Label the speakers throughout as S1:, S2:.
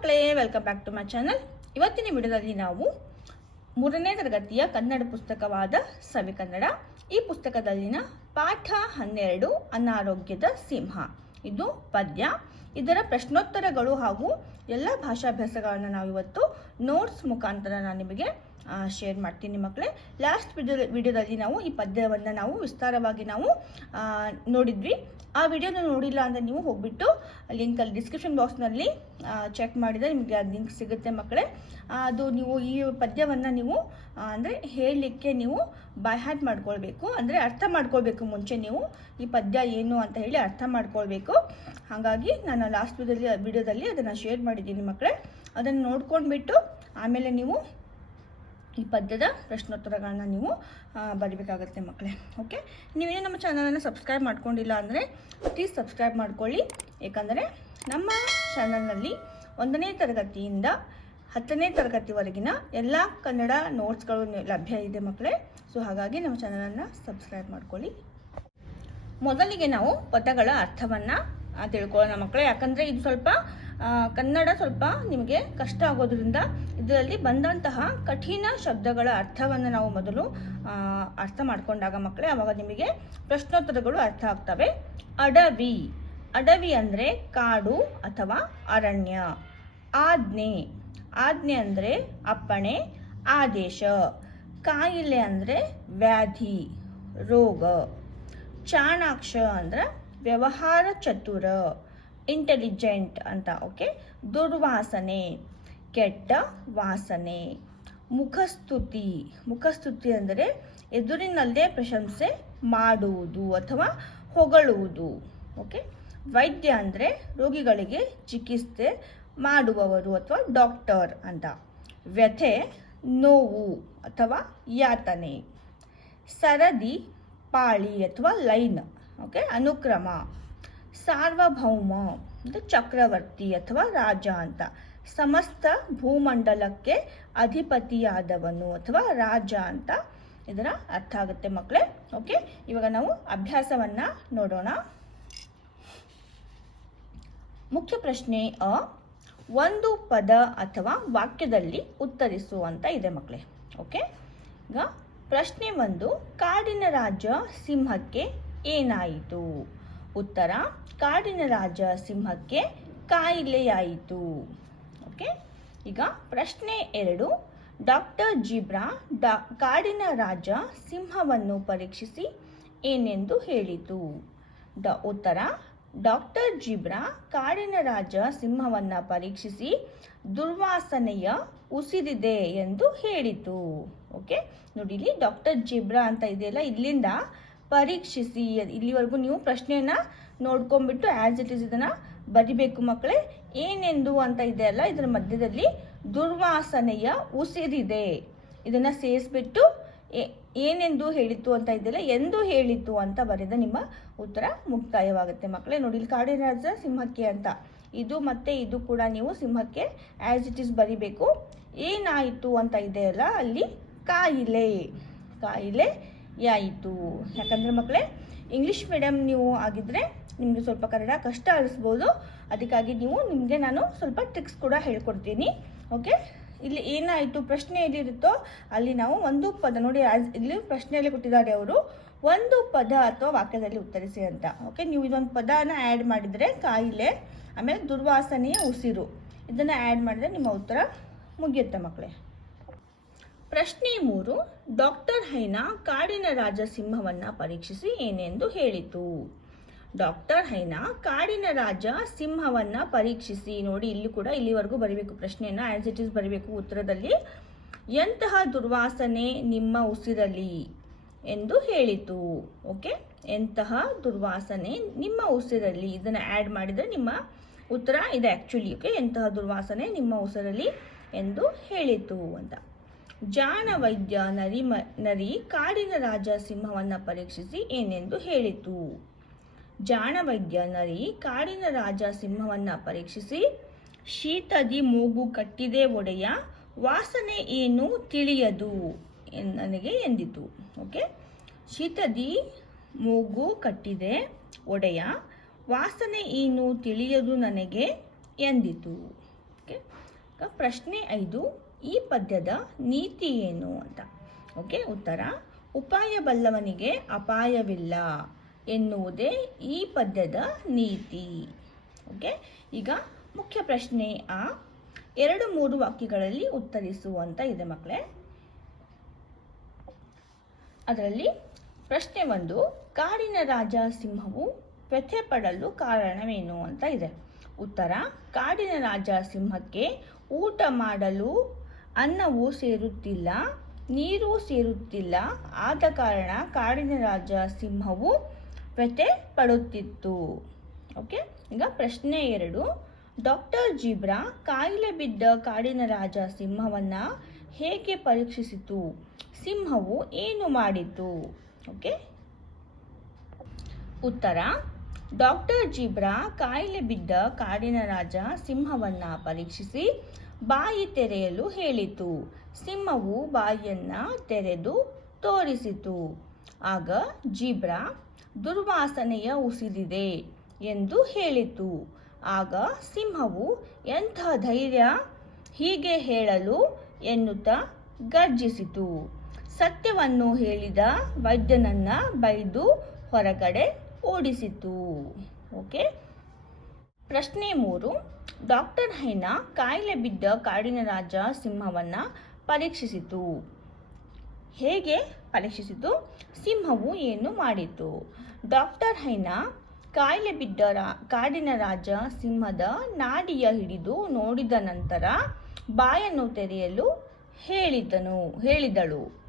S1: ಮಕ್ಕಳೇ welcome back to my channel ಇವತ್ತಿನ ವಿಡಿಯೋದಲ್ಲಿ ನಾವು ಮೂರನೇ ತರಗತಿಯ ಕನ್ನಡ ಪುಸ್ತಕವಾದ ಸವಿ ಕನ್ನಡ. ಈ ಪುಸ್ತಕದಲ್ಲಿನ ಪಾಠ ಹನ್ನೆರಡು, ಅನಾರೋಗ್ಯದ ಸಿಂಹ. ಇದು ಪದ್ಯ. ಇದರ ಪ್ರಶ್ನೋತ್ತರಗಳು ಹಾಗೂ ಎಲ್ಲ ಭಾಷಾಭ್ಯಾಸಗಳನ್ನು ನಾವು ಇವತ್ತು ನೋಟ್ಸ್ ಮುಖಾಂತರ ನಾನು ನಿಮಗೆ ಶೇರ್ ಮಾಡ್ತೀನಿ ಮಕ್ಕಳೇ ಲಾಸ್ಟ್ ವಿಡಿಯೋ ವಿಡಿಯೋದಲ್ಲಿ ನಾವು ಈ ಪದ್ಯವನ್ನು ನಾವು ವಿಸ್ತಾರವಾಗಿ ನಾವು ನೋಡಿದ್ವಿ. ಆ ವಿಡಿಯೋನ ನೋಡಿಲ್ಲ ಅಂದರೆ ನೀವು ಹೋಗ್ಬಿಟ್ಟು ಲಿಂಕಲ್ಲಿ ಡಿಸ್ಕ್ರಿಪ್ಷನ್ ಬಾಕ್ಸ್ನಲ್ಲಿ ಚೆಕ್ ಮಾಡಿದರೆ ನಿಮಗೆ ಆ ಲಿಂಕ್ ಸಿಗುತ್ತೆ ಮಕ್ಕಳೇ ಅದು ನೀವು ಈ ಪದ್ಯವನ್ನು ನೀವು ಅಂದರೆ ಹೇಳಲಿಕ್ಕೆ ನೀವು ಬೈ ಹ್ಯಾಟ್ ಮಾಡ್ಕೊಳ್ಬೇಕು. ಅಂದರೆ ಅರ್ಥ ಮಾಡ್ಕೊಳ್ಬೇಕು ಮುಂಚೆ ನೀವು ಈ ಪದ್ಯ ಏನು ಅಂತ ಹೇಳಿ ಅರ್ಥ ಮಾಡ್ಕೊಳ್ಬೇಕು. ಹಾಗಾಗಿ ನಾನು ಲಾಸ್ಟ್ ವಿಡಿಯೋದಲ್ಲಿ ವಿಡಿಯೋದಲ್ಲಿ ಅದನ್ನು ಶೇರ್ ಮಾಡಿದ್ದೀನಿ ಮಕ್ಕಳೇ ಅದನ್ನು ನೋಡ್ಕೊಂಡ್ಬಿಟ್ಟು ಆಮೇಲೆ ನೀವು ಈ ಪದ್ಯದ ಪ್ರಶ್ನೋತ್ತರಗಳನ್ನ ನೀವು ಬರಿಬೇಕಾಗತ್ತೆ ಮಕ್ಕಳೇ. ಓಕೆ ನೀವೇನು ನಮ್ಮ ಚಾನಲನ್ನು ಸಬ್ಸ್ಕ್ರೈಬ್ ಮಾಡ್ಕೊಂಡಿಲ್ಲ ಅಂದರೆ ಪ್ಲೀಸ್ ಸಬ್ಸ್ಕ್ರೈಬ್ ಮಾಡ್ಕೊಳ್ಳಿ. ಏಕೆಂದರೆ, ನಮ್ಮ ಚಾನಲ್ನಲ್ಲಿ ಒಂದನೇ ತರಗತಿಯಿಂದ ಹತ್ತನೇ ತರಗತಿವರೆಗಿನ ಎಲ್ಲ ಕನ್ನಡ ನೋಟ್ಸ್ಗಳು ಲಭ್ಯ ಇದೆ ಮಕ್ಕಳೇ. ಸೊ ಹಾಗಾಗಿ ನಮ್ಮ ಚಾನಲನ್ನು ಸಬ್ಸ್ಕ್ರೈಬ್ ಮಾಡ್ಕೊಳ್ಳಿ. ಮೊದಲಿಗೆ ನಾವು ಪದಗಳ ಅರ್ಥವನ್ನು ತಿಳ್ಕೊಳ್ಳೋಣ ಮಕ್ಕಳೇ. ಯಾಕಂದರೆ ಇದು ಸ್ವಲ್ಪ ಕನ್ನಡ ಸ್ವಲ್ಪ ನಿಮಗೆ ಕಷ್ಟ ಆಗೋದ್ರಿಂದ ಇದರಲ್ಲಿ ಬಂದಂತಹ ಕಠಿಣ ಶಬ್ದಗಳ ಅರ್ಥವನ್ನು ನಾವು ಮೊದಲು ಅರ್ಥ ಮಾಡ್ಕೊಂಡಾಗ ಮಕ್ಕಳೇ ಆವಾಗ ನಿಮಗೆ ಪ್ರಶ್ನೋತ್ತರಗಳು ಅರ್ಥ ಆಗ್ತವೆ. ಅಡವಿ. ಅಡವಿ ಅಂದರೆ ಕಾಡು ಅಥವಾ ಅರಣ್ಯ. ಆಜ್ಞೆ. ಆಜ್ಞೆ ಅಂದರೆ ಅಪ್ಪಣೆ, ಆದೇಶ. ಕಾಯಿಲೆ ಅಂದರೆ ವ್ಯಾಧಿ, ರೋಗ. ಚಾಣಾಕ್ಷ ಅಂದ್ರೆ ವ್ಯವಹಾರ ಚತುರ. ಇಂಟೆಲಿಜೆಂಟ್ ಅಂತ ಓಕೆ ದುರ್ವಾಸನೆ ಕೆಟ್ಟ ವಾಸನೆ, ಮುಖಸ್ತುತಿ. ಮುಖಸ್ತುತಿ ಅಂದರೆ ಎದುರಿನಲ್ಲೇ ಪ್ರಶಂಸೆ ಮಾಡುವುದು ಅಥವಾ ಹೊಗಳುವುದು ಓಕೆ ವೈದ್ಯ ಅಂದರೆ ರೋಗಿಗಳಿಗೆ ಚಿಕಿತ್ಸೆ ಮಾಡುವವರು ಅಥವಾ ಡಾಕ್ಟರ್ ಅಂತ. ವ್ಯಥೆ, ನೋವು ಅಥವಾ ಯಾತನೆ. ಸರದಿ, ಪಾಳಿ ಅಥವಾ ಲೈನ್ ಓಕೆ ಅನುಕ್ರಮ. ಸಾರ್ವಭೌಮ ಇದು ಚಕ್ರವರ್ತಿ ಅಥವಾ ರಾಜ ಅಂತ. ಸಮಸ್ತ ಭೂಮಂಡಲಕ್ಕೆ ಅಧಿಪತಿಯಾದವನು ಅಥವಾ ರಾಜ ಅಂತ ಇದರ ಅರ್ಥ ಆಗುತ್ತೆ ಮಕ್ಕಳೇ. ಓಕೆ ಇವಾಗ ನಾವು ಅಭ್ಯಾಸವನ್ನ ನೋಡೋಣ. ಮುಖ್ಯ ಪ್ರಶ್ನೆ ಅ, ಒಂದು ಪದ ಅಥವಾ ವಾಕ್ಯದಲ್ಲಿ ಉತ್ತರಿಸು ಅಂತ ಇದೆ ಮಕ್ಕಳೇ. ಓಕೆ ಈಗ ಪ್ರಶ್ನೆ ಒಂದು, ಕಾಡಿನ ರಾಜ ಸಿಂಹಕ್ಕೆ ಏನಾಯಿತು? ಉತ್ತರ, ಕಾಡಿನ ರಾಜ ಸಿಂಹಕ್ಕೆ ಕಾಯಿಲೆಯಾಯಿತು. ಓಕೆ? ಈಗ ಪ್ರಶ್ನೆ ಎರಡು. ಡಾಕ್ಟರ್ ಜಿಬ್ರಾ, ಡಾ, ಕಾಡಿನ ರಾಜ ಸಿಂಹವನ್ನು ಪರೀಕ್ಷಿಸಿ ಏನೆಂದು ಹೇಳಿತು? ಡ, ಉತ್ತರ. ಡಾಕ್ಟರ್ ಜಿಬ್ರಾ, ಕಾಡಿನ ರಾಜ ಸಿಂಹವನ್ನು ಪರೀಕ್ಷಿಸಿ ದುರ್ವಾಸನೆಯ ಉಸಿರಿದೆ ಎಂದು ಹೇಳಿತು. ಓಕೆ? ನೋಡಿ, ಇಲ್ಲಿ ಡಾಕ್ಟರ್ ಜಿಬ್ರಾ ಅಂತ ಇದೆಯಲ್ಲ, ಇಲ್ಲಿಂದ ಪರೀಕ್ಷಿಸಿ. ಇಲ್ಲಿವರೆಗೂ ನೀವು ಪ್ರಶ್ನೆಯನ್ನ ನೋಡ್ಕೊಂಡ್ಬಿಟ್ಟು ಆ್ಯಸ್ ಇಟ್ ಇಸ್ ಇದನ್ನ ಬರಿಬೇಕು ಮಕ್ಕಳೇ. ಏನೆಂದು ಅಂತ ಇದೆ ಅಲ್ಲ, ಇದರ ಮಧ್ಯದಲ್ಲಿ ದುರ್ವಾಸನೆಯ ಉಸಿರಿದೆ. ಇದನ್ನ ಸೇರಿಸ್ಬಿಟ್ಟು ಏನೆಂದು ಹೇಳಿತು ಅಂತ ಇದೆಯಲ್ಲ ಎಂದು ಹೇಳಿತು ಅಂತ ಬರೆದ ನಿಮ್ಮ ಉತ್ತರ ಮುಕ್ತಾಯವಾಗುತ್ತೆ ಮಕ್ಕಳೇ. ನೋಡಿ, ಇಲ್ಲಿ ಕಾಡಿನ ಸಿಂಹಕ್ಕೆ ಅಂತ. ಇದು ಮತ್ತೆ ಇದು ಕೂಡ ನೀವು ಸಿಂಹಕ್ಕೆ ಆ್ಯಸ್ ಇಟ್ ಇಸ್ ಬರಿಬೇಕು. ಏನಾಯಿತು ಅಂತ ಇದೆಯಲ್ಲ ಅಲ್ಲಿ ಕಾಯಿಲೆ. ಕಾಯಿಲೆ ಯಾಯಿತು ಯಾಕಂದರೆ ಮಕ್ಕಳೇ ಇಂಗ್ಲೀಷ್ ಮೀಡಿಯಮ್ ನೀವು ಆಗಿದ್ದರೆ ನಿಮಗೆ ಸ್ವಲ್ಪ ಕನ್ನಡ ಕಷ್ಟ ಅನಿಸ್ಬೋದು. ಅದಕ್ಕಾಗಿ ನೀವು ನಿಮಗೆ ನಾನು ಸ್ವಲ್ಪ ಟ್ರಿಕ್ಸ್ ಕೂಡ ಹೇಳ್ಕೊಡ್ತೀನಿ. ಓಕೆ ಇಲ್ಲಿ ಏನಾಯಿತು, ಪ್ರಶ್ನೆ ಎಲ್ಲಿರುತ್ತೋ ಅಲ್ಲಿ ನಾವು ಒಂದು ಪದ ನೋಡಿ ಇಲ್ಲಿ ಪ್ರಶ್ನೆಯಲ್ಲಿ ಕೊಟ್ಟಿದ್ದಾರೆ ಅವರು, ಒಂದು ಪದ ಅಥವಾ ವಾಕ್ಯದಲ್ಲಿ ಉತ್ತರಿಸಿ ಅಂತ. ಓಕೆ ನೀವು ಇದೊಂದು ಪದನ ಆ್ಯಡ್ ಮಾಡಿದರೆ ಕಾಯಿಲೆ, ಆಮೇಲೆ ದುರ್ವಾಸನೆಯ ಉಸಿರು. ಇದನ್ನು ಆ್ಯಡ್ ಮಾಡಿದರೆ ನಿಮ್ಮ ಉತ್ತರ ಮುಗಿಯುತ್ತೆ ಮಕ್ಕಳೇ ಪ್ರಶ್ನೆ ಮೂರು, ಡಾಕ್ಟರ್ ಹೈನಾ ಕಾಡಿನ ರಾಜ ಸಿಂಹವನ್ನು ಪರೀಕ್ಷಿಸಿ ಏನೆಂದು ಹೇಳಿತು. ಡಾಕ್ಟರ್ ಹೈನಾ ಕಾಡಿನ ರಾಜ ಸಿಂಹವನ್ನ ಪರೀಕ್ಷಿಸಿ ನೋಡಿ ಇಲ್ಲಿ ಕೂಡ ಇಲ್ಲಿವರೆಗೂ ಬರೀಬೇಕು ಪ್ರಶ್ನೆಯನ್ನ ಆಸ್ ಇಟ್ ಇಸ್ ಬರೀಬೇಕು ಉತ್ತರದಲ್ಲಿ, ಎಂತಹ ದುರ್ವಾಸನೆ ನಿಮ್ಮ ಉಸಿರಲ್ಲಿ ಎಂದು ಹೇಳಿತು. ಓಕೆ ಎಂತಹ ದುರ್ವಾಸನೆ ನಿಮ್ಮ ಉಸಿರಲ್ಲಿ, ಇದನ್ನು ಆ್ಯಡ್ ಮಾಡಿದರೆ ನಿಮ್ಮ ಉತ್ತರ ಇದೆ ಆ್ಯಕ್ಚುಲಿ ಓಕೆ ಎಂತಹ ದುರ್ವಾಸನೆ ನಿಮ್ಮ ಉಸಿರಲ್ಲಿ ಎಂದು ಹೇಳಿತು ಅಂತ. ಜಾಣ ವೈದ್ಯ ನರಿ ಮ, ನರಿ ಕಾಡಿನ ರಾಜ ಸಿಂಹವನ್ನು ಪರೀಕ್ಷಿಸಿ ಏನೆಂದು ಹೇಳಿತು. ಜಾಣ ವೈದ್ಯ ನರಿ ಕಾಡಿನ ರಾಜ ಸಿಂಹವನ್ನು ಪರೀಕ್ಷಿಸಿ, ಶೀತದಿ ಮೂಗು ಕಟ್ಟಿದೆ ಒಡೆಯ, ವಾಸನೆ ಏನು ತಿಳಿಯದು ನನಗೆ ಎಂದಿತು. ಓಕೆ? ಶೀತದಿ ಮೂಗು ಕಟ್ಟಿದೆ ಒಡೆಯ, ವಾಸನೆ ಏನು ತಿಳಿಯದು ನನಗೆ ಎಂದಿತು. ಓಕೆ? ಪ್ರಶ್ನೆ ಐದು. ಈ ಪದ್ಯದ ನೀತಿ ಏನು ಅಂತ? ಓಕೆ, ಉತ್ತರ. ಉಪಾಯ ಬಲ್ಲವನಿಗೆ ಅಪಾಯವಿಲ್ಲ ಎನ್ನುವುದೇ ಈ ಪದ್ಯದ ನೀತಿ. ಓಕೆ, ಈಗ ಮುಖ್ಯ ಪ್ರಶ್ನೆ ಆ. ಎರಡು ಮೂರು ವಾಕ್ಯಗಳಲ್ಲಿ ಉತ್ತರಿಸು ಅಂತ ಇದೆ ಮಕ್ಕಳೇ. ಅದರಲ್ಲಿ ಪ್ರಶ್ನೆ ಒಂದು, ಕಾಡಿನ ರಾಜ ಸಿಂಹವು ವ್ಯಥೆ ಪಡಲು ಕಾರಣವೇನು ಅಂತ ಇದೆ. ಉತ್ತರ, ಕಾಡಿನ ರಾಜ ಸಿಂಹಕ್ಕೆ ಊಟ ಮಾಡಲು ಅನ್ನವು ಸೇರುತ್ತಿಲ್ಲ, ನೀರು ಸೇರುತ್ತಿಲ್ಲ. ಆದ ಕಾರಣ ಕಾಡಿನ ರಾಜ ಸಿಂಹವು ವ್ಯಥೆ ಪಡುತ್ತಿತ್ತು. ಓಕೆ? ಈಗ ಪ್ರಶ್ನೆ ಎರಡು. ಡಾಕ್ಟರ್ ಜಿಬ್ರಾ ಕಾಯಿಲೆ ಬಿದ್ದ ಕಾಡಿನ ರಾಜ ಸಿಂಹವನ್ನ ಹೇಗೆ ಪರೀಕ್ಷಿಸಿತು? ಸಿಂಹವು ಏನು ಮಾಡಿತು? ಓಕೆ? ಉತ್ತರ. ಡಾಕ್ಟರ್ ಜಿಬ್ರಾ ಕಾಯಿಲೆ ಬಿದ್ದ ಕಾಡಿನ ರಾಜ ಸಿಂಹವನ್ನ ಪರೀಕ್ಷಿಸಿ ಬಾಯಿ ತೆರೆಯಲು ಹೇಳಿತು. ಸಿಂಹವು ಬಾಯಿಯನ್ನು ತೆರೆದು ತೋರಿಸಿತು. ಆಗ ಜಿಬ್ರಾ, ದುರ್ವಾಸನೆಯ ಉಸಿರಿದೆ ಎಂದು ಹೇಳಿತು. ಆಗ ಸಿಂಹವು, ಎಂಥ ಧೈರ್ಯ? ಹೀಗೆ ಹೇಳಲು ಎನ್ನುತ್ತಾ ಗರ್ಜಿಸಿತು. ಸತ್ಯವನ್ನು ಹೇಳಿದ ವೈದ್ಯನನ್ನ ಬೈದು ಹೊರಗಡೆ ಓಡಿಸಿತು. ಓಕೆ? ಪ್ರಶ್ನೆ ಮೂರು. ಡಾಕ್ಟರ್ ಹೈನಾ ಕಾಯಿಲೆ ಬಿದ್ದ ಕಾಡಿನ ರಾಜ ಸಿಂಹವನ್ನ ಪರೀಕ್ಷಿಸಿತು. ಹೇಗೆ ಪರೀಕ್ಷಿಸಿತು? ಸಿಂಹವು ಏನು ಮಾಡಿತು? ಡಾಕ್ಟರ್ ಹೈನಾ ಕಾಯಿಲೆ ಬಿದ್ದ ರಾ- ಕಾಡಿನ ರಾಜ ಸಿಂಹದ ನಾಡಿಯ ಹಿಡಿದು ನೋಡಿದ ನಂತರ ಬಾಯನ್ನು ತೆರೆಯಲು ಹೇಳಿದನು ಹೇಳಿದಳು.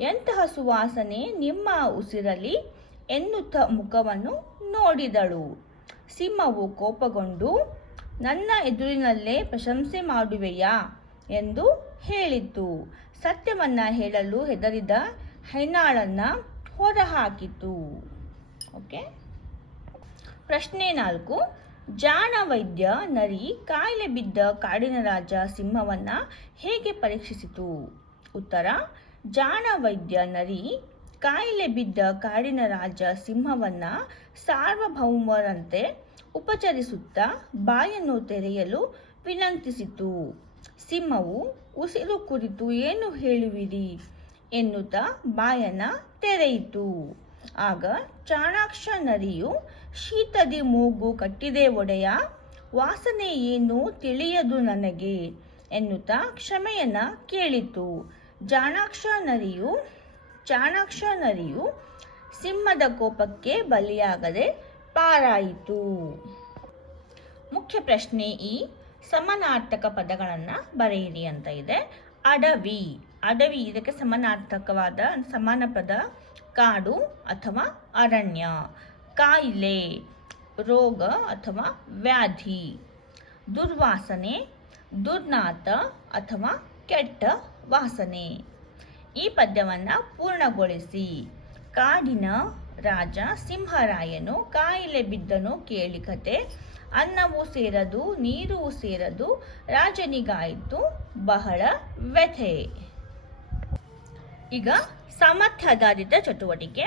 S1: ಎಂತಹ ಸುವಾಸನೆ ನಿಮ್ಮ ಉಸಿರಲ್ಲಿ ಎನ್ನುತ್ತ ಮುಖವನ್ನು ನೋಡಿದಳು. ಸಿಂಹವು ಕೋಪಗೊಂಡು ನನ್ನ ಎದುರಿನಲ್ಲೇ ಪ್ರಶಂಸೆ ಮಾಡುವೆಯಾ ಎಂದು ಹೇಳಿತು ಸತ್ಯವನ್ನ ಹೇಳಲು ಹೆದರಿದ ಹೈನಾಳನ್ನ ಹೊರಹಾಕಿತು. ಓಕೆ. ಪ್ರಶ್ನೆ ನಾಲ್ಕು. ಜಾಣ ವೈದ್ಯ ನರಿ ಕಾಯಿಲೆ ಬಿದ್ದ ಕಾಡಿನ ರಾಜ ಸಿಂಹವನ್ನ ಹೇಗೆ ಪರೀಕ್ಷಿಸಿತು? ಉತ್ತರ. ಜಾಣ ವೈದ್ಯ ನರಿ ಕಾಯಿಲೆ ಬಿದ್ದ ಕಾಡಿನ ರಾಜ ಸಿಂಹವನ್ನ ಸಾರ್ವಭೌಮರಂತೆ ಉಪಚರಿಸುತ್ತಾ ಬಾಯನ್ನು ತೆರೆಯಲು ವಿನಂತಿಸಿತು. ಸಿಂಹವು ಉಸಿರು ಕುರಿತು ಏನು ಹೇಳುವಿರಿ? ಎನ್ನುತ್ತಾ ಬಾಯನ ತೆರೆಯಿತು. ಆಗ ಚಾಣಾಕ್ಷ ನರಿಯು, ಶೀತದಿ ಮೂಗು ಕಟ್ಟಿದೆ ಒಡೆಯ, ವಾಸನೆ ಏನು ತಿಳಿಯದು ನನಗೆ? ಎನ್ನುತ್ತಾ ಕ್ಷಮೆಯನ್ನ ಕೇಳಿತು. ಚಾಣಾಕ್ಷ ನರಿಯು ಚಾಣಾಕ್ಷ ನರಿಯು ಸಿಂಹದ ಕೋಪಕ್ಕೆ ಬಲಿಯಾಗದೆ ಪಾರಾಯಿತು. ಮುಖ್ಯ ಪ್ರಶ್ನೆ ಈ. ಸಮಾನಾರ್ಥಕ ಪದಗಳನ್ನು ಬರೆಯಿರಿ ಅಂತ ಇದೆ. ಅಡವಿ. ಅಡವಿ ಇದಕ್ಕೆ ಸಮಾನಾರ್ಥಕವಾದ ಸಮಾನ ಪದ. ಕಾಡು ಅಥವಾ ಅರಣ್ಯ. ಕಾಯಿಲೆ. ರೋಗ ಅಥವಾ ವ್ಯಾಧಿ. ದುರ್ವಾಸನೆ. ದುರ್ನಾತ ಅಥವಾ ಕೆಟ್ಟ ವಾಸನೆ. ಈ ಪದ್ಯವನ್ನು ಪೂರ್ಣಗೊಳಿಸಿ. ಕಾಡಿನ ರಾಜ ಸಿಂಹರಾಯನು, ಕಾಯಿಲೆ ಬಿದ್ದನು ಕೇಳಿ ಕತೆ. ಅನ್ನವೂ ಸೇರದು, ನೀರು ಸೇರದು, ರಾಜನಿಗಾಯಿತು ಬಹಳ ವ್ಯಥೆ. ಈಗ ಸಾಮರ್ಥ್ಯಾಧಾರಿತ ಚಟುವಟಿಕೆ.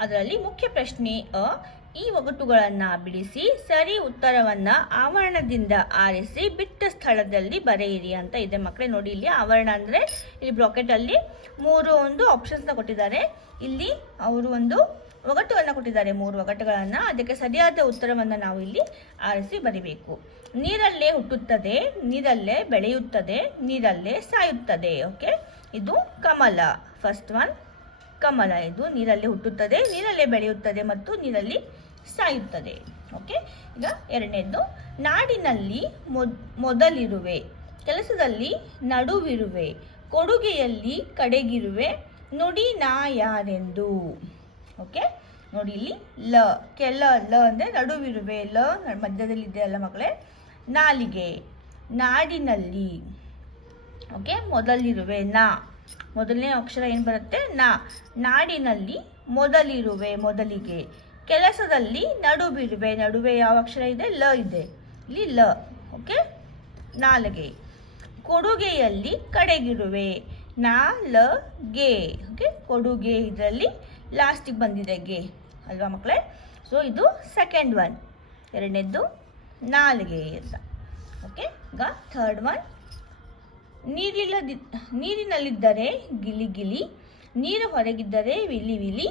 S1: ಅದರಲ್ಲಿ ಮುಖ್ಯ ಪ್ರಶ್ನೆ ಅ ಈ ಒಗಟುಗಳನ್ನು ಬಿಡಿಸಿ ಸರಿ ಉತ್ತರವನ್ನ ಆವರಣದಿಂದ ಆರಿಸಿ ಬಿಟ್ಟ ಸ್ಥಳದಲ್ಲಿ ಬರೆಯಿರಿ ಅಂತ ಇದೆ ಮಕ್ಕಳೇ ನೋಡಿ, ಇಲ್ಲಿ ಆವರಣ ಅಂದ್ರೆ ಇಲ್ಲಿ ಬ್ರಾಕೆಟ್ ಅಲ್ಲಿ ಮೂರು ಒಂದು ಆಪ್ಷನ್ಸ್ ಕೊಟ್ಟಿದ್ದಾರೆ. ಇಲ್ಲಿ ಅವರು ಒಂದು ಒಗಟುವನ್ನು ಕೊಟ್ಟಿದ್ದಾರೆ, ಮೂರು ಒಗಟುಗಳನ್ನು. ಅದಕ್ಕೆ ಸರಿಯಾದ ಉತ್ತರವನ್ನ ನಾವು ಇಲ್ಲಿ ಆರಿಸಿ ಬರಿಬೇಕು. ನೀರಲ್ಲೇ ಹುಟ್ಟುತ್ತದೆ, ನೀರಲ್ಲೇ ಬೆಳೆಯುತ್ತದೆ, ನೀರಲ್ಲೇ ಸಾಯುತ್ತದೆ. ಓಕೆ ಇದು ಕಮಲ. ಫಸ್ಟ್ ಒನ್ ಕಮಲ ಇದು ನೀರಲ್ಲಿ ಹುಟ್ಟುತ್ತದೆ, ನೀರಲ್ಲೇ ಬೆಳೆಯುತ್ತದೆ ಮತ್ತು ನೀರಲ್ಲಿ ಸಾಯುತ್ತದೆ. ಓಕೆ ಈಗ ಎರಡನೇದು ನಾಡಿನಲ್ಲಿ ಮೊದ್, ಮೊದಲಿರುವೆ, ಕೆಲಸದಲ್ಲಿ ನಡುವಿರುವೆ, ಕೊಡುಗೆಯಲ್ಲಿ ಕಡೆಗಿರುವೆ, ನುಡಿ ನಾ ಯಾರೆಂದು. ಓಕೆ ನೋಡಿ ಇಲ್ಲಿ ಲ, ಕೆಲ, ಲ ಅಂದರೆ ನಡುವಿರುವೆ. ಲ ಮಧ್ಯದಲ್ಲಿ ಇದೆ ಅಲ್ಲ ಮಕ್ಕಳೇ? ನಾಲಿಗೆ, ನಾಡಿನಲ್ಲಿ. ಓಕೆ ಮೊದಲಿರುವೆ, ನಾ. ಮೊದಲನೇ ಅಕ್ಷರ ಏನು ಬರುತ್ತೆ? ನಾ. ನಾಡಿನಲ್ಲಿ ಮೊದಲಿರುವೆ ಮೊದಲಿಗೆ. ಕೆಲಸದಲ್ಲಿ ನಡುಬಿರುವೆ ನಡುವೆ ಯಾವ ಅಕ್ಷರ ಇದೆ? ಲ ಇದೆ. ಇಲ್ಲಿ ಲ. ಓಕೆ? ನಾಲ್ಗೆ. ಕೊಡುಗೆಯಲ್ಲಿ ಕಡೆಗಿರುವೆ. ನಾ, ಲ, ಗೆ. ಓಕೆ? ಕೊಡುಗೆ ಇದರಲ್ಲಿ ಲಾಸ್ಟಿಗೆ ಬಂದಿದೆ ಗೆ. ಅಲ್ವಾ ಮಕ್ಕಳೇ ಸೊ ಇದು ಸೆಕೆಂಡ್ ಒನ್ ಎರಡನೇದ್ದು ನಾಲ್ಗೆ ಅಂತ. ಓಕೆ? ಈಗ ಥರ್ಡ್ ಒನ್ ನೀರಿಲ್ಲದಿ, ನೀರಿನಲ್ಲಿದ್ದರೆ ಗಿಲಿ ಗಿಲಿ ನೀರು ಹೊರಗಿದ್ದರೆ ವಿಲಿ ವಿಲಿ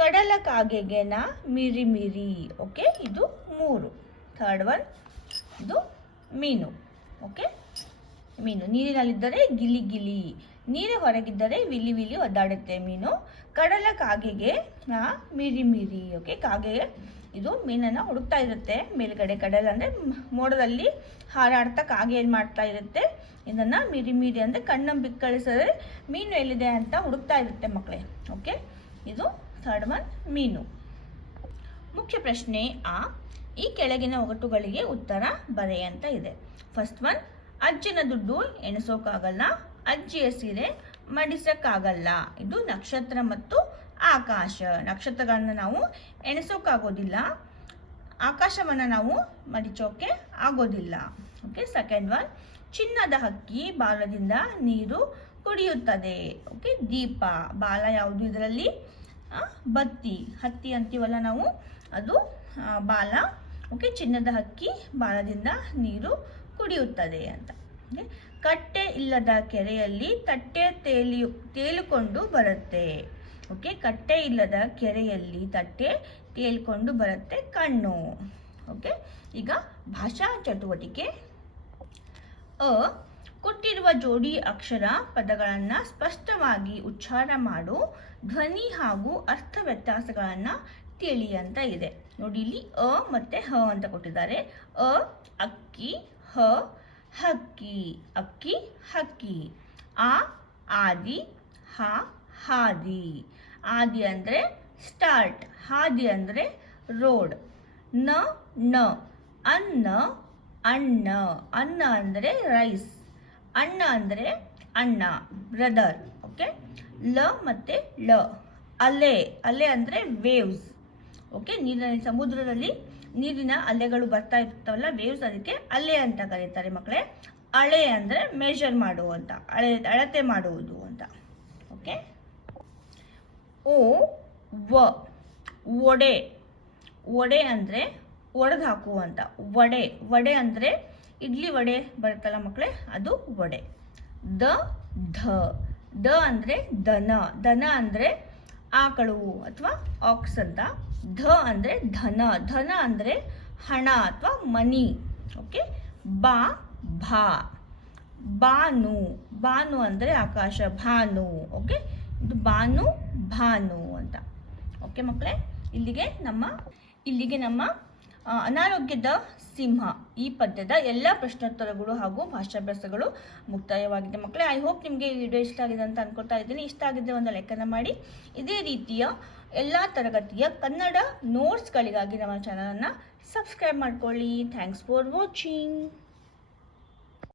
S1: ಕಡಲ ಕಾಗೆಗೆನ ಮಿರಿ ಮಿರಿ ಓಕೆ, ಇದು ಮೂರು. ಥರ್ಡ್ ಒನ್, ಇದು ಮೀನು. ಓಕೆ, ಮೀನು. ನೀರಿನಲ್ಲಿದ್ದರೆ ಗಿಲಿ ಗಿಲಿ ನೀರು ಹೊರಗಿದ್ದರೆ ವಿಲಿ ವಿಲಿ ಒದ್ದಾಡುತ್ತೆ ಮೀನು. ಕಡಲ ಕಾಗೆಗೆ ನಾ ಮಿರಿ ಮಿರಿ ಓಕೆ, ಕಾಗೆ, ಇದು ಮೀನನ್ನು ಹುಡುಕ್ತಾ ಇರುತ್ತೆ. ಮೇಲ್ಗಡೆ ಕಡಲ ಅಂದರೆ ಮೋಡದಲ್ಲಿ ಹಾರಾಡ್ತಾ ಕಾಗೆ ಏನು ಮಾಡ್ತಾ ಇರುತ್ತೆ? ಇದನ್ನು ಮಿರಿ ಮಿರಿ ಅಂದರೆ ಕಣ್ಣು ಬಿಕ್ಕಳಿಸಿದ್ರೆ ಮೀನು ಎಲ್ಲಿದೆ ಅಂತ ಹುಡುಕ್ತಾ ಇರುತ್ತೆ ಮಕ್ಕಳೇ ಓಕೆ ಇದು ಥರ್ಡ್ ಒನ್ ಮೀನು. ಮುಖ್ಯ ಪ್ರಶ್ನೆ ಆ, ಈ ಕೆಳಗಿನ ಒಗಟುಗಳಿಗೆ ಉತ್ತರ ಬರೆ ಅಂತ ಇದೆ. ಫಸ್ಟ್ ಒನ್ ಅಜ್ಜನ ದುಡ್ಡು ಎಣಿಸೋಕ್ಕಾಗಲ್ಲ ಅಜ್ಜಿಯ ಸೀರೆ ಮಡಿಸೋಕ್ಕಾಗಲ್ಲ. ಇದು ನಕ್ಷತ್ರ ಮತ್ತು ಆಕಾಶ. ನಕ್ಷತ್ರಗಳನ್ನು ನಾವು ಎಣಿಸೋಕ್ಕಾಗೋದಿಲ್ಲ ಆಕಾಶವನ್ನು ನಾವು ಮಡಿಚೋಕೆ ಆಗೋದಿಲ್ಲ. ಓಕೆ ಸೆಕೆಂಡ್ ಒನ್ ಚಿನ್ನದ ಹಕ್ಕಿ ಬಾಲದಿಂದ ನೀರು ಕುಡಿಯುತ್ತದೆ. ಓಕೆ ದೀಪ, ಬಾಲ ಯಾವುದು ಇದರಲ್ಲಿ? ಬತ್ತಿ, ಹತ್ತಿ ಅಂತೀವಲ್ಲ ನಾವು? ಅದು ಬಾಲ. ಓಕೆ ಚಿನ್ನದ ಹಕ್ಕಿ ಬಾಲದಿಂದ ನೀರು ಕುಡಿಯುತ್ತದೆ ಅಂತ. ಓಕೆ ಕಟ್ಟೆ ಇಲ್ಲದ ಕೆರೆಯಲ್ಲಿ ತಟ್ಟೆ ತೇಲಿ ತೇಲಿಕೊಂಡು ಬರುತ್ತೆ. ಓಕೆ ಕಟ್ಟೆ ಇಲ್ಲದ ಕೆರೆಯಲ್ಲಿ ತಟ್ಟೆ ತೇಲ್ಕೊಂಡು ಬರುತ್ತೆ ಕಣ್ಣು. ಓಕೆ ಈಗ ಭಾಷಾ ಚಟುವಟಿಕೆ. ಅ ಕೊಟ್ಟಿರುವ ಜೋಡಿ ಅಕ್ಷರ ಪದಗಳನ್ನು ಸ್ಪಷ್ಟವಾಗಿ ಉಚ್ಚಾರ ಮಾಡು, ಧ್ವನಿ ಹಾಗೂ ಅರ್ಥ ವ್ಯತ್ಯಾಸಗಳನ್ನು ತಿಳಿ ಅಂತ ಇದೆ. ನೋಡಿ ಇಲ್ಲಿ ಅ ಮತ್ತೆ ಹ ಅಂತ ಕೊಟ್ಟಿದ್ದಾರೆ. ಅ, ಅಕ್ಕಿ, ಹ, ಹಕ್ಕಿ, ಅಕ್ಕಿ, ಹಕ್ಕಿ. ಆ, ಆದಿ, ಹ, ಹಾದಿ. ಆದಿ ಅಂದರೆ ಸ್ಟಾರ್ಟ್, ಹಾದಿ ಅಂದರೆ ರೋಡ್. ನ ನ, ಅನ್ನ ಅಣ್ಣ ಅನ್ನ ಅಂದರೆ ರೈಸ್ ಅಣ್ಣ ಅಂದರೆ ಅಣ್ಣ ಬ್ರದರ್ ಓಕೆ ಲ ಮತ್ತು ಲ ಅಲೆ. ಅಲೆ ಅಂದರೆ ವೇವ್ಸ್ ಓಕೆ ನೀರಿನ ಸಮುದ್ರದಲ್ಲಿ ನೀರಿನ ಅಲೆಗಳು ಬರ್ತಾ ಇರ್ತವಲ್ಲ ವೇವ್ಸ್ ಅದಕ್ಕೆ ಅಲೆ ಅಂತ ಕರೀತಾರೆ ಮಕ್ಕಳೇ. ಅಳೆ ಅಂದರೆ ಮೇಜರ್ ಮಾಡುವಂತ, ಅಳೆ, ಅಳತೆ ಮಾಡುವುದು ಅಂತ. ಓಕೆ ಓ, ವ. ಒಡೆ. ಒಡೆ ಅಂದರೆ ಒಡೆದು ಹಾಕು ಅಂತ ವಡೆ ವಡೆ ಅಂದರೆ ಇಡ್ಲಿ ವಡೆ ಬರುತ್ತಲ್ಲ ಮಕ್ಕಳೇ ಅದು ವಡೆ. ದ, ಧ. ದ ಅಂದರೆ ದನ ದನ ಅಂದರೆ ಆಕಳು ಅಥವಾ ಆಕ್ಸ್ ಅಂತ. ಧ ಅಂದರೆ ಧನ ಧನ ಅಂದರೆ ಹಣ ಅಥವಾ ಮನಿ ಓಕೆ ಬಾ, ಭಾ. ಬಾನು ಬಾನು ಅಂದರೆ ಆಕಾಶ, ಭಾನು ಓಕೆ ಇದು ಬಾನು, ಭಾನು ಅಂತ ಓಕೆ ಮಕ್ಕಳೇ ಇಲ್ಲಿಗೆ ನಮ್ಮ ಇಲ್ಲಿಗೆ ನಮ್ಮ ಅನಾರೋಗ್ಯದ ಸಿಂಹ. ಈ ಪದ್ಯದ ಎಲ್ಲ ಪ್ರಶ್ನೋತ್ತರಗಳು ಹಾಗೂ ಭಾಷಾಭ್ಯಾಸಗಳು ಮುಕ್ತಾಯವಾಗಿದೆ. ಮಕ್ಕಳೇ ಐ ಹೋಪ್ ನಿಮಗೆ ಈ ವಿಡಿಯೋ ಇಷ್ಟ ಆಗಿದೆ ಅಂತ ಅನ್ಕೊಳ್ತಾ ಇದ್ದೀನಿ. ಇಷ್ಟ ಆಗಿದ್ದರೆ ಒಂದು ಲೆಕ್ಕನ ಮಾಡಿ. ಇದೇ ರೀತಿಯ ಎಲ್ಲ ತರಗತಿಯ ಕನ್ನಡ ನೋಟ್ಸ್ಗಳಿಗಾಗಿ ನಮ್ಮ ಚಾನಲನ್ನು ಸಬ್ಸ್ಕ್ರೈಬ್ ಮಾಡ್ಕೊಳ್ಳಿ. Thanks for watching